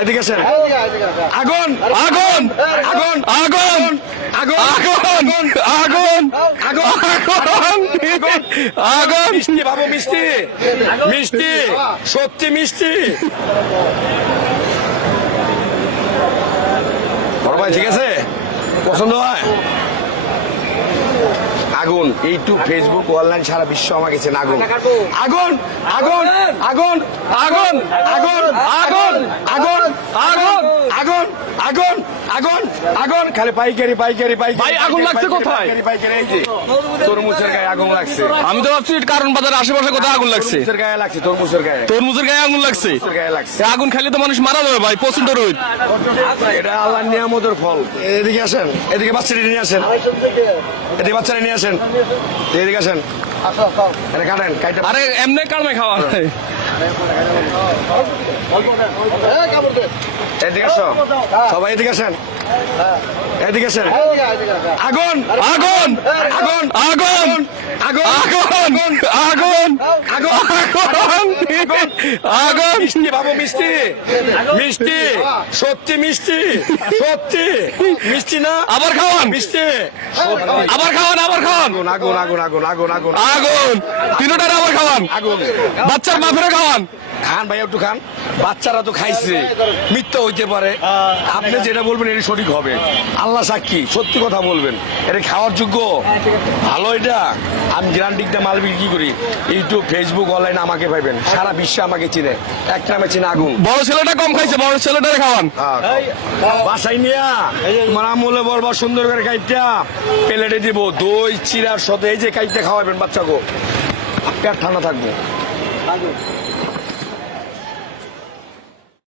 এদিকে আসেন আগুন আগুন আগুন আগুন আগুন আগুন আগুন আগুন আগুন মিষ্টি বাবু মিষ্টি মিষ্টি সত্যি মিষ্টি বড় ভাই ঠিক আছে পছন্দ হয় আগুন ইউটিউব ফেসবুক অনলাইন সারা বিশ্ব আমাকে চেনে আগুন আগুন আগুন আগুন আগুন আগুন আগুন আগুন আগুন আগুন আগুন আগুন! খালি পাইকারি পাইকারি পাইকারি আগুন লাগছে কোথায়? পাইকারি পাইকারি এই যে। তরমুজের গায়ে আগুন লাগছে। আমি তো ভাবছি কারণ বাজার আশেপাশে কোথায় আগুন লাগছে? গায়ে লাগছে তরমুজের গায়ে। তরমুজের গায়ে আগুন লাগছে? গায়ে লাগছে। আগুন খাইলে তো মানুষ মারা যাবে ভাই প্রচণ্ড রোদ। এটা আল্লাহ নিয়ামতের ফল। এদিকে আসেন এদিকে বাচ্চাটা নিয়ে আসেন। এদিকে বাচ্চাটা নিয়ে আসেন। এদিকে আসেন। আরে এমনি কারণে খাওয়া এদিকে এদিকে আসেন এদিকে আসেন আগুন আগুন আগুন আগুন আগুন আগুন আগুন আগুন আগুন আগুন মিষ্টি বাবু মিষ্টি। মিষ্টি। সত্যি মিষ্টি। সত্যি। মিষ্টি না? আবার খাওয়ান। মিষ্টি। আবার খাওয়ান আবার খাওয়ান। আগুন আগুন আগুন আগুন আগুন আগুন। তিনটার আবার খাওয়ান। আগুন। বাচ্চার খাওয়ান। খান ভাই একটু খান। বাচ্চারা তো খাইছে। মিথ্যা হইতে পারে। আপনি যেটা বলবেন এটা সঠিক হবে। আল্লাহ সাক্ষী সত্যি কথা বলবেন। এটা খাওয়ার যোগ্য। ভালো এটা। আমি গ্রান্ডিকটা মাল বিক্রি করি। ইউটিউব ফেসবুক অনলাইন আমাকে পাইবেন। সারা বিশ্বে আমাকে চিনে। এক নামে চিনে আগুন। বড় ছেলেটা কম খাইছে বড় ছেলেটা খাওয়ান। বাসাই নিয়া তোমার আমলে বরবার সুন্দর করে কাইটটা প্লেটে দিব দই চিরার সাথে এই যে খাইতে খাওয়াবেন বাচ্চাকে পেট ঠান্ডা থাকব।